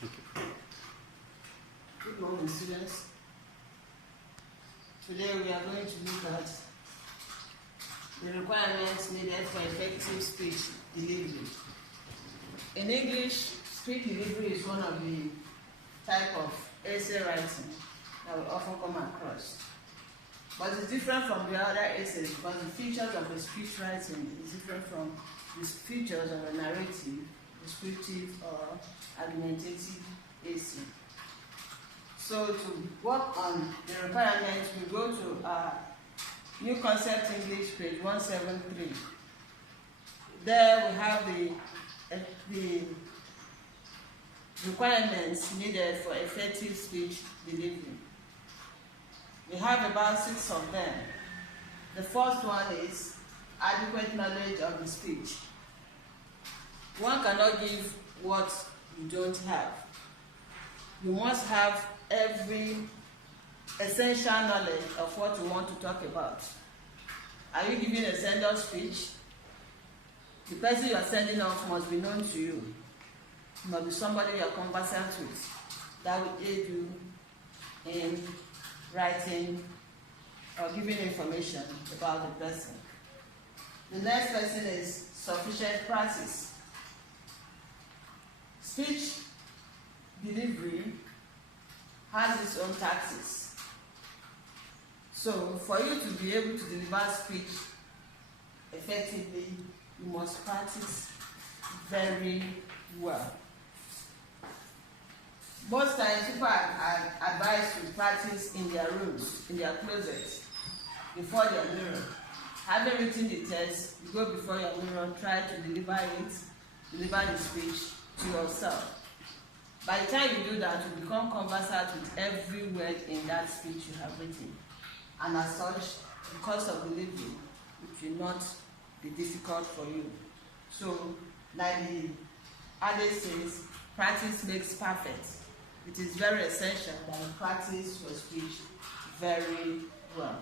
Good morning, students. Today we are going to look at the requirements needed for effective speech delivery. In English, speech delivery is one of the type of essay writing that we often come across. But it's different from the other essays because the features of the speech writing is different from the features of a narrative, descriptive, or argumentative essay. So to work on the requirements, we go to our New Concept English, page 173. There we have the requirements needed for effective speech delivery. We have about 6 of them. The first one is adequate knowledge of the speech. One cannot give what you don't have. You must have every essential knowledge of what you want to talk about. Are you giving a send-off speech? The person you are sending off must be known to you. It must be somebody you are conversant with. That will aid you in writing or giving information about the person. The next person is sufficient practice. Speech delivery has its own tactics. So for you to be able to deliver speech effectively, you must practice very well. Most times people are advised to practice in their rooms, in their closets, before their mirror. Having written the text, you go before your mirror, try to deliver the speech to yourself. By the time you do that, you become conversant with every word in that speech you have written. And as such, the course of delivery it will not be difficult for you. So, like the adage says, practice makes perfect. It is very essential that you practice your speech very well.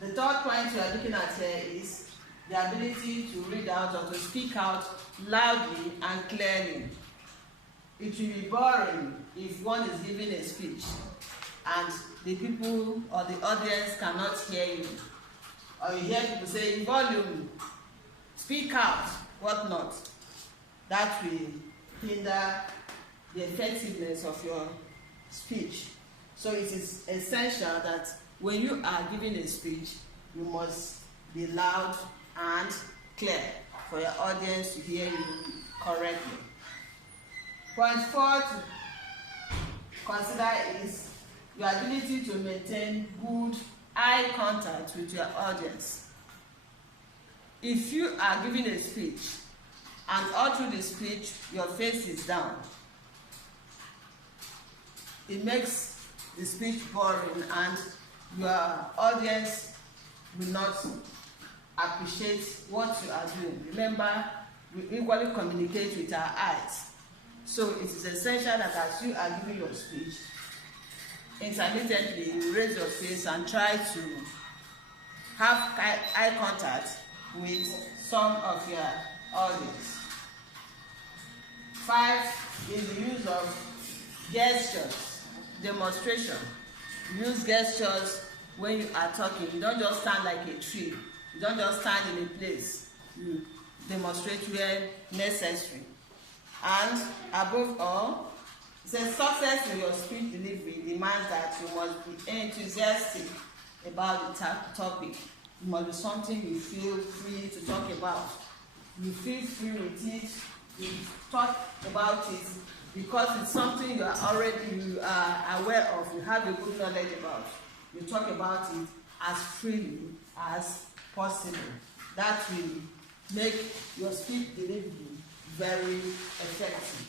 The third point we are looking at here is the ability to read out or to speak out loudly and clearly. It will be boring if one is giving a speech and the people or the audience cannot hear you. Or you hear people saying, volume, speak out, whatnot. That will hinder the effectiveness of your speech. So it is essential that when you are giving a speech, you must be loud and clear for your audience to hear you correctly. Point 4 to consider is your ability to maintain good eye contact with your audience. If you are giving a speech and all through the speech your face is down, it makes the speech boring and your audience will not appreciate what you are doing. Remember, we equally communicate with our eyes. So it is essential that as you are giving your speech, intermittently you raise your face and try to have eye contact with some of your audience. 5 is the use of gestures, demonstration. Use gestures when you are talking. You don't just stand like a tree. You don't just stand in a place. You demonstrate where necessary. And above all, the success in your speech delivery demands that you must be enthusiastic about the topic. It must be something you feel free to talk about. You feel free with it, you talk about it because it's something you are aware of, you have a good knowledge about. You talk about it as freely as possible. That will make your speech delivery very effective.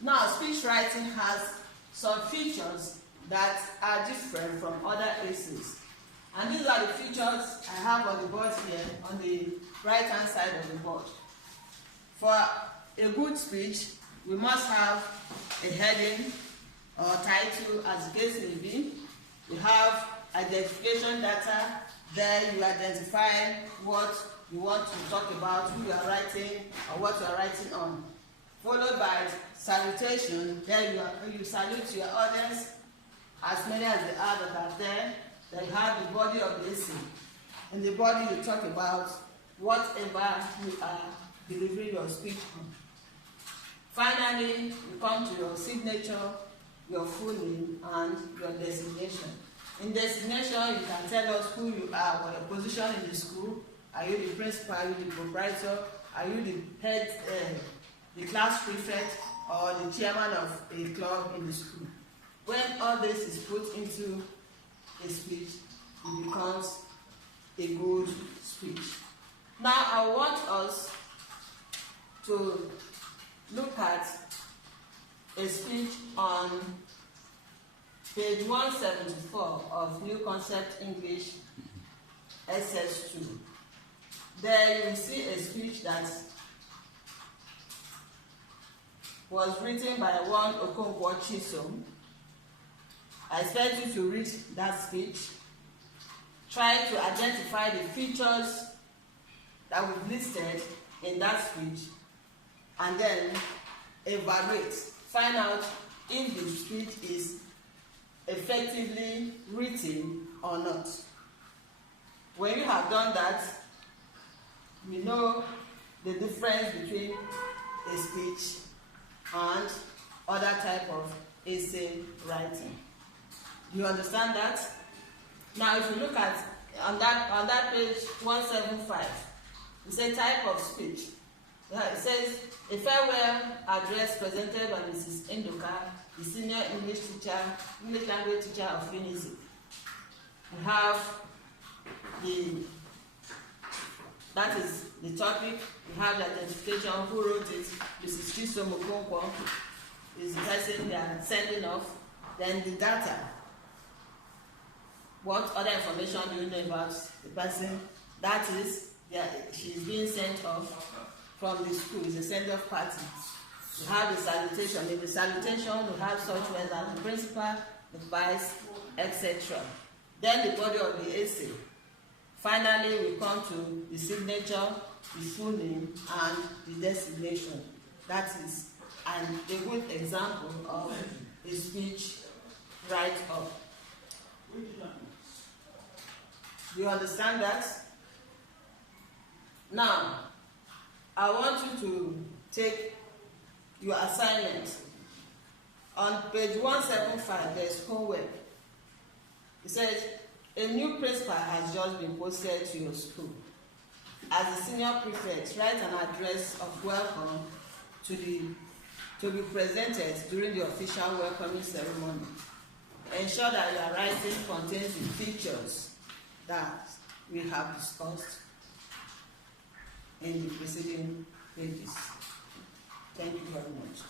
Now, speech writing has some features that are different from other essays. And these are the features I have on the board here, on the right-hand side of the board. For a good speech, we must have a heading or title, as the case may be. We have identification data. There you identify what you want to talk about, who you are writing, or what you are writing on. followed by salutation. Then you salute your audience, as many as they are that are there. Then you have the body of the essay. In the body, you talk about whatever you are delivering your speech on. Finally, you come to your signature, your full name, and your designation. In designation, you can tell us who you are, what your position in the school. Are you the principal? Are you the proprietor? Are you the head, the class prefect, or the chairman of a club in the school? When all this is put into a speech, it becomes a good speech. Now, I want us to look at a speech on page 174 of New Concept English SS2. There you will see a speech that was written by one Okonkwo Chisom. I expect you to read that speech. Try to identify the features that we've listed in that speech, and then evaluate. Find out if the speech is effectively written or not. When you have done that, we know the difference between a speech and other type of essay writing. Do you understand that? Now, if you look at on that page 175, it says type of speech. It says a farewell address presented by Mrs. Nduka, the senior English language teacher of UNIZIP. We have that is the topic. We have the identification, who wrote it. Mrs. Chisom Okonkwo is the person they are sending off. Then the data. What other information do you know about the person? That is, she's being sent off from the school. It's a send-off party. We have the salutation. In the salutation, we have such words as the principal, the vice, etc. Then the body of the essay. Finally, we come to the signature, the full name, and the designation. That is a good example of a speech write-up. Do you understand that? Now, I want you to take your assignment. On page 175, there's homework. It says, a new principal has just been posted to your school. As a senior prefect, write an address of welcome to be presented during the official welcoming ceremony. Ensure that your writing contains the features that we have discussed in the preceding pages. Thank you very much.